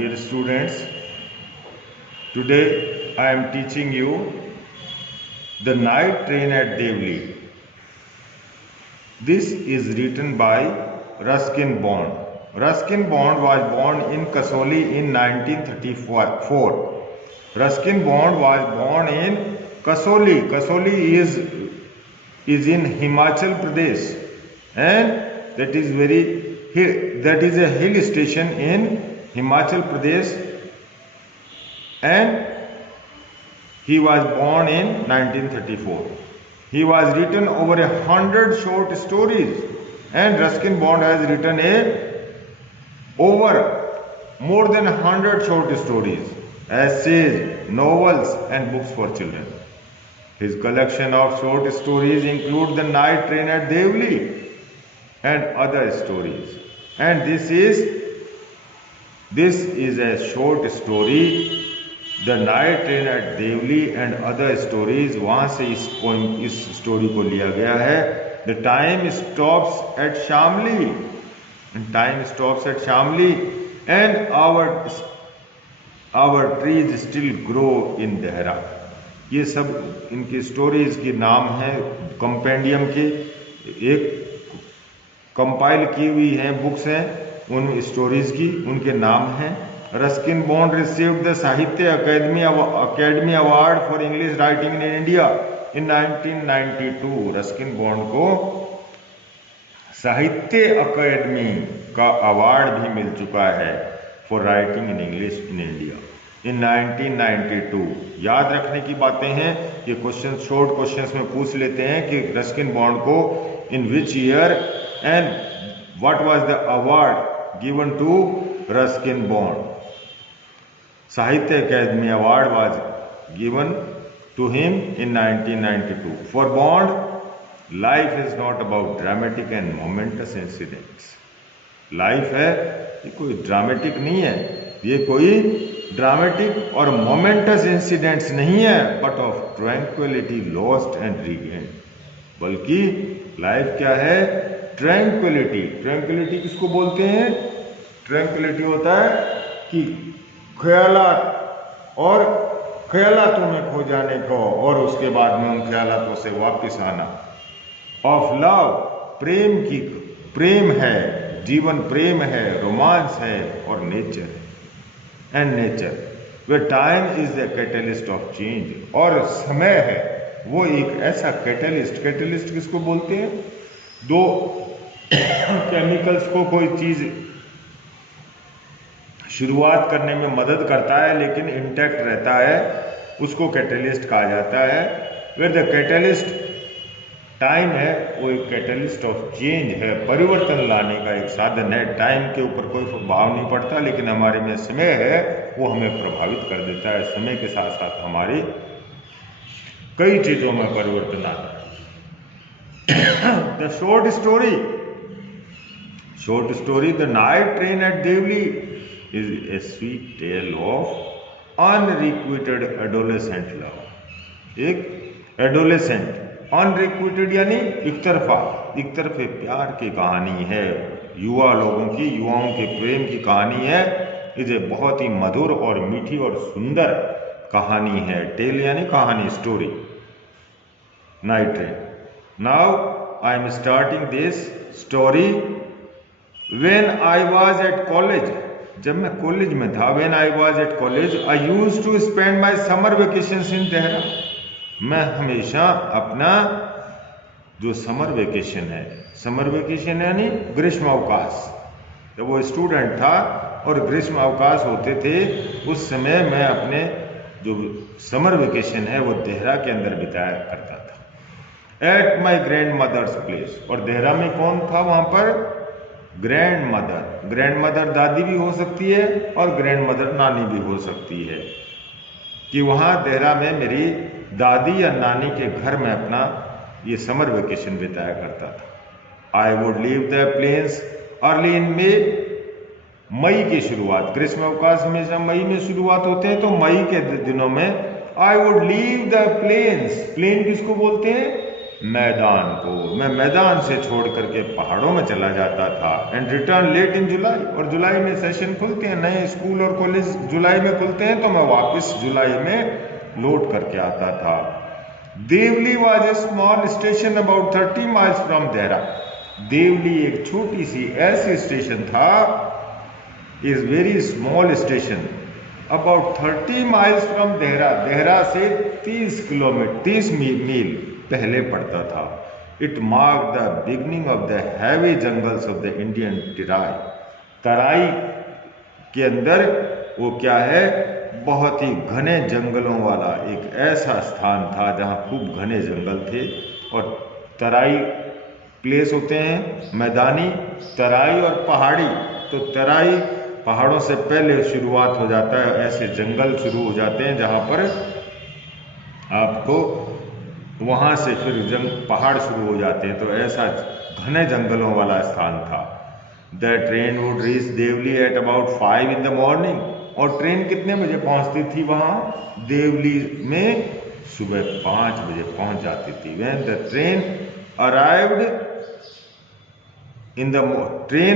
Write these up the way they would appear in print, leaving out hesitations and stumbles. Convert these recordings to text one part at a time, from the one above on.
Dear students, today I am teaching you The Night Train at Devli. This is written by Ruskin Bond. Ruskin Bond was born in Kasoli in 1934. Ruskin Bond was born in Kasoli. Kasoli is in Himachal Pradesh, and that is a hill station in Himachal Pradesh, and he was born in 1934. He was written over 100 short stories, and Ruskin Bond has written over more than 100 short stories, essays, novels and books for children. His collection of short stories include The Night Train at Devli and other stories. And this is a short story, The Night Train at Devli and other stories. वहाँ से इस story को लिया गया है. The time stops at Shamli. And time stops at Shamli, and our trees still grow in Dehra. ये सब इनकी स्टोरीज के नाम हैं, कंपेंडियम के एक कंपाइल की हुई हैं बुक्स हैं उन स्टोरीज की, उनके नाम हैं. रस्किन बॉन्ड रिसीव्ड द साहित्य Akademi award for English writing in India in 1992. Ruskin Bond को साहित्य अकेडमी का अवार्ड भी मिल चुका है for writing in English in India in 1992. याद रखने की बातें हैं, ये क्वेश्चन शॉर्ट क्वेश्चंस में पूछ लेते हैं कि रस्किन बॉन्ड को in which year and what was the award given to Ruskin Bond. Sahitya Akademi award was given to him in 1992. For Bond, life is not about dramatic and momentous incidents. Life है, ये कोई dramatic नहीं है, ये कोई dramatic और moments incidents नहीं है, but of tranquillity lost and regained. बल्कि लाइफ क्या है? ट्रैंक्विलिटी. ट्रैंक्विलिटी किसको बोलते हैं? ट्रैंक्विलिटी होता है कि ख्यालात और ख्यालातों में खो जाने को और उसके बाद में उन ख्यालातों से वापस आना. ऑफ लव, प्रेम है, जीवन प्रेम है, रोमांस है और नेचर है. And nature where time is the catalyst of change. और समय है वो एक ऐसा कैटलिस्ट. कैटलिस्ट किसको बोलते हैं? दो केमिकल्स को कोई चीज शुरुआत करने में मदद करता है लेकिन इंटैक्ट रहता है, उसको कैटलिस्ट कहा जाता है. where the catalyst टाइम है, वो एक कैटलिस्ट ऑफ चेंज है, परिवर्तन लाने का एक साधन है. टाइम के ऊपर कोई प्रभाव नहीं पड़ता, लेकिन हमारे में समय है, वो हमें प्रभावित कर देता है. समय के साथ साथ हमारी कई चीजों में परिवर्तन आता है. The short story the night train at Deoli is a sweet tale of unrequited adolescent love. एक एडोलेसेंट, अनरिक्विटेड यानी एक तरफे प्यार की कहानी है, युवाओं के प्रेम की कहानी है. इसे बहुत ही मधुर और मीठी और सुंदर कहानी है. टेल यानी कहानी, story. Night train. Now I am starting this story when I was at college. जब मैं कॉलेज में था, when I was at college I used to spend my summer vacations in Dehra. मैं हमेशा अपना जो समर वेकेशन यानी ग्रीष्म अवकाश, जब वो स्टूडेंट था और ग्रीष्म अवकाश होते थे, उस समय मैं अपने जो समर वेकेशन है वो देहरा के अंदर बिताया करता था. At my grandmother's place. और देहरा में कौन था वहाँ पर? ग्रैंड मदर दादी भी हो सकती है और ग्रैंड मदर नानी भी हो सकती है. कि वहाँ देहरा में मेरी दादी या नानी के घर में अपना ये समर वेकेशन बिताया करता था. I would leave the plains early in May की शुरुआत. ग्रीष्म अवकाश हमेशा मई में शुरुआत होते हैं, तो मई के दिनों में I would leave the plains. Plain किसको बोलते हैं? मैदान को, मैं मैदान से छोड़ करके पहाड़ों में चला जाता था। एंड रिटर्न लेट इन जुलाई, और जुलाई में सेशन खुलते हैं, नए स्कूल और कॉलेज जुलाई में खुलते हैं, तो मैं वापस जुलाई में लौट करके आता था। Deoli was a small station about 30 miles from Dehra. Deoli एक छोटी सी ऐसी स्टेशन था, is very small station, about 30 miles from Dehra, Dehra से 30 मील पहले पड़ता था। It mark the beginning of the heavy jungles of the Indian Terai. Terai के अंदर वो क्या है, बहुत ही घने जंगलों वाला एक ऐसा स्थान था जहाँ खूब घने जंगल थे। और तराई प्लेस होते हैं मैदानी, तराई और पहाड़ी। तो तराई पहाड़ों से पहले शुरुआत हो जाता है, ऐसे जंगल शुरू हो जाते हैं जहाँ पर आपको वहाँ से फिर पहाड़ शुरू हो जाते हैं। तो ऐसा घने जंगलों वाला स्थान था। The train would reach Deoli at about 5 in the morning। और ट्रेन कितने बजे पहुँचती थी वहाँ देवली में? सुबह 5 बजे पहुँच जाती थी। When the train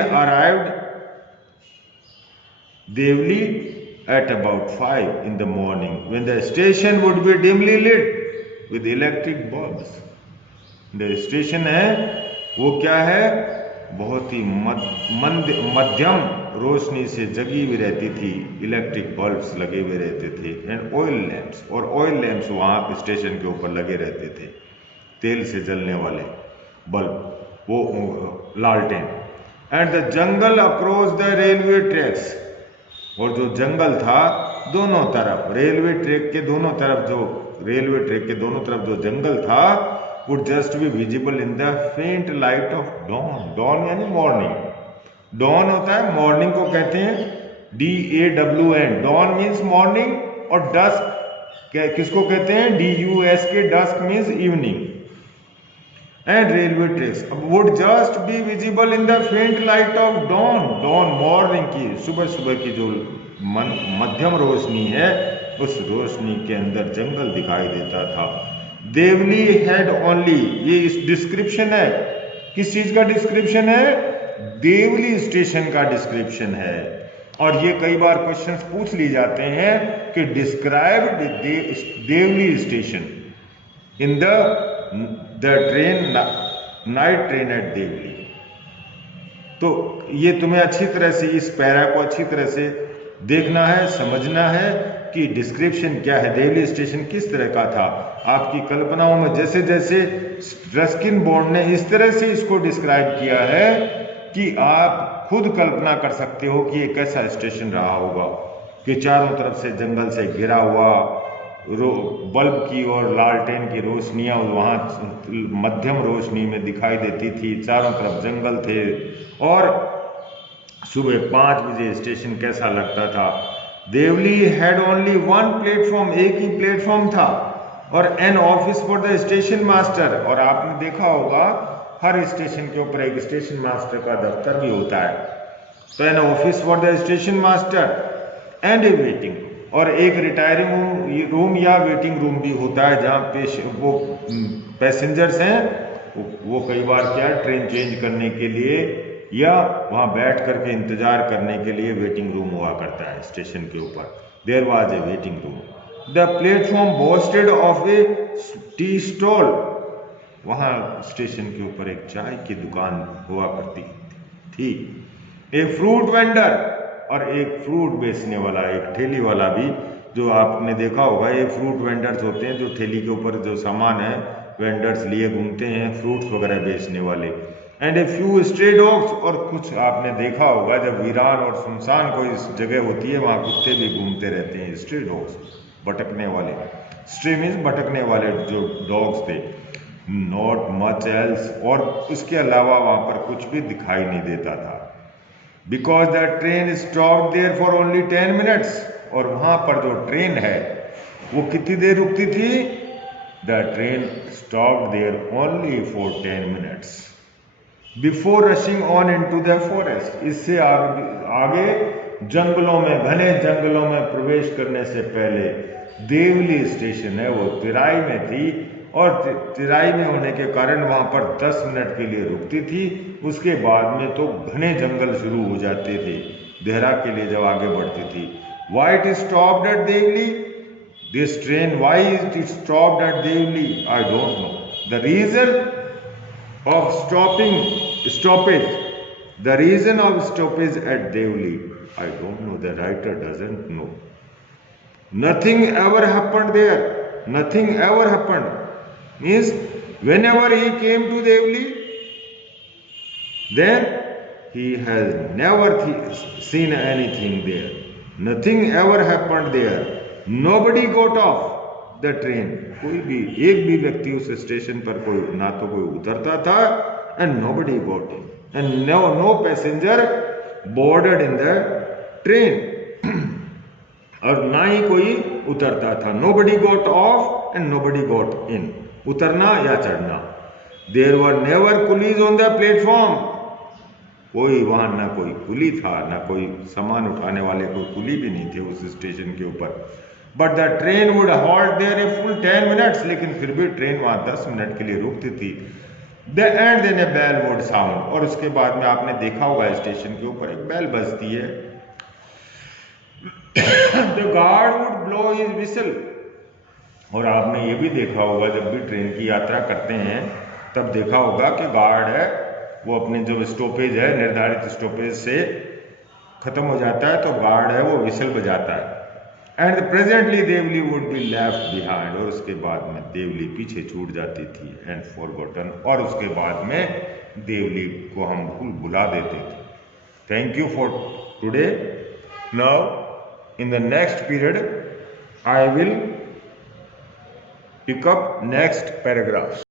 arrived Devli at about 5 in the morning, when the station would be dimly lit with electric bulbs। the station है वो क्या है, बहुत ही मध्यम रोशनी से जगी हुई रहती थी, इलेक्ट्रिक बल्ब्स लगे हुए रहते थे। एंड ऑयल लैंप्स, और ऑयल लैंप्स वहाँ स्टेशन के ऊपर लगे रहते थे, तेल से जलने वाले बल्ब, वो लालटेन। And the jungle across the railway tracks, और जो जंगल था दोनों तरफ, रेलवे ट्रैक के दोनों तरफ, जो रेलवे ट्रैक के दोनों तरफ जो जंगल था, would just be visible in the faint light of dawn। dawn यानी मॉर्निंग। dawn होता है, मॉर्निंग को कहते हैं DAWN, dawn मीन्स मॉर्निंग। और dusk किसको कहते हैं? DUSK, dusk means evening. And railway tracks would just be visible in the faint light of dawn। dawn morning की, सुबह सुबह की जो मध्यम रोशनी है, उस रोशनी के अंदर जंगल दिखाई देता था। देवली हैड ओनली, ये इस डिस्क्रिप्शन है, किस चीज का डिस्क्रिप्शन है? देवली स्टेशन का डिस्क्रिप्शन है। और ये कई बार क्वेश्चंस पूछ ली जाते हैं कि describe Deoli station in the train, night train at Deoli. तो ये तुम्हें अच्छी तरह से इस पैरा को अच्छी तरह से देखना है, समझना है कि डिस्क्रिप्शन क्या है, देवली स्टेशन किस तरह का था। आपकी कल्पनाओं में जैसे जैसे रस्किन बॉन्ड ने इस तरह से इसको डिस्क्राइब किया है कि आप खुद कल्पना कर सकते हो कि ये कैसा स्टेशन रहा होगा, कि चारों तरफ से जंगल से घिरा हुआ, बल्ब की और लालटेन की रोशनियां वहाँ मध्यम रोशनी में दिखाई देती थी, चारों तरफ जंगल थे। और सुबह 5 बजे स्टेशन कैसा लगता था। देवली हैड ओनली 1 प्लेटफॉर्म, एक ही प्लेटफॉर्म था। और an office for the station master, और आपने देखा होगा हर स्टेशन के ऊपर एक स्टेशन मास्टर का दफ्तर भी होता है। तो an office for the station master and A waiting, और एक रिटायरिंग रूम या वेटिंग रूम भी होता है जहाँ वो पैसेंजर्स हैं, वो कई बार क्या ट्रेन चेंज करने के लिए या वहाँ बैठ करके इंतजार करने के लिए वेटिंग रूम हुआ करता है स्टेशन के ऊपर। There was a waiting room. The platform boasted of a tea stall, वहाँ स्टेशन के ऊपर एक चाय की दुकान हुआ करती थी। ए फ्रूट वेंडर, और एक फ्रूट बेचने वाला, एक ठेली वाला भी, जो आपने देखा होगा, ये फ्रूट वेंडर्स होते हैं जो ठेली के ऊपर जो सामान है वेंडर्स लिए घूमते हैं, फ्रूट्स वगैरह बेचने वाले। And a few stray dogs, और कुछ आपने देखा होगा जब वीरान और सुनसान कोई जगह होती है वहाँ कुत्ते भी घूमते रहते हैं, स्ट्रे डॉग्स, भटकने वाले। स्ट्रे मीन्स भटकने वाले जो डॉग्स थे। नॉट मच एल्स, और उसके अलावा वहाँ पर कुछ भी दिखाई नहीं देता था। Because the train stop there for only 10 minutes, और वहाँ पर जो ट्रेन है वो कितनी देर रुकती थी? The train stop there only for 10 minutes before rushing on into the forest. इससे आगे जंगलों में, घने जंगलों में प्रवेश करने से पहले देवली स्टेशन है वो तराई में थी, और चिराई में होने के कारण वहां पर 10 मिनट के लिए रुकती थी। उसके बाद में तो घने जंगल शुरू हो जाते थे देहरा के लिए जब आगे बढ़ती थी। Why it stopped at Deoli, this train, why it stopped at Deoli, I don't know the reason of stoppage, the reason of stoppage at Devli, I don't know, the writer doesn't know. Nothing ever happened there, nothing ever happened, means whenever he came to Devli, then he has never seen anything there, nothing ever happened there, nobody got off the train, कोई भी एक भी व्यक्ति उस station पर कोई ना तो कोई उतरता था and nobody got in and no passenger boarded in the train और ना ही कोई उतरता था। Nobody got off and nobody got in, उतरना या चढ़ना। There were never coolies on the platform, कोई वहां ना कोई कुली था ना कोई सामान उठाने वाले कोई कुली भी नहीं थे उस स्टेशन के ऊपर। But the train would halt there a full 10 minutes, लेकिन फिर भी ट्रेन वहां 10 मिनट के लिए रुकती थी। The end then a bell would sound, और उसके बाद में आपने देखा होगा स्टेशन के ऊपर एक बेल बजती है। The guard would blow his whistle, और आपने ये भी देखा होगा जब भी ट्रेन की यात्रा करते हैं तब देखा होगा कि गार्ड है वो अपने जो स्टॉपेज है निर्धारित स्टॉपेज से खत्म हो जाता है तो गार्ड है वो विसल बजाता है। And presently Deoli would be left behind, और उसके बाद में देवली पीछे छूट जाती थी एंड फॉरगॉटन, और उसके बाद में देवली को हम भुला देते थे। Thank you for today. Now in the next period I will pick up next paragraph.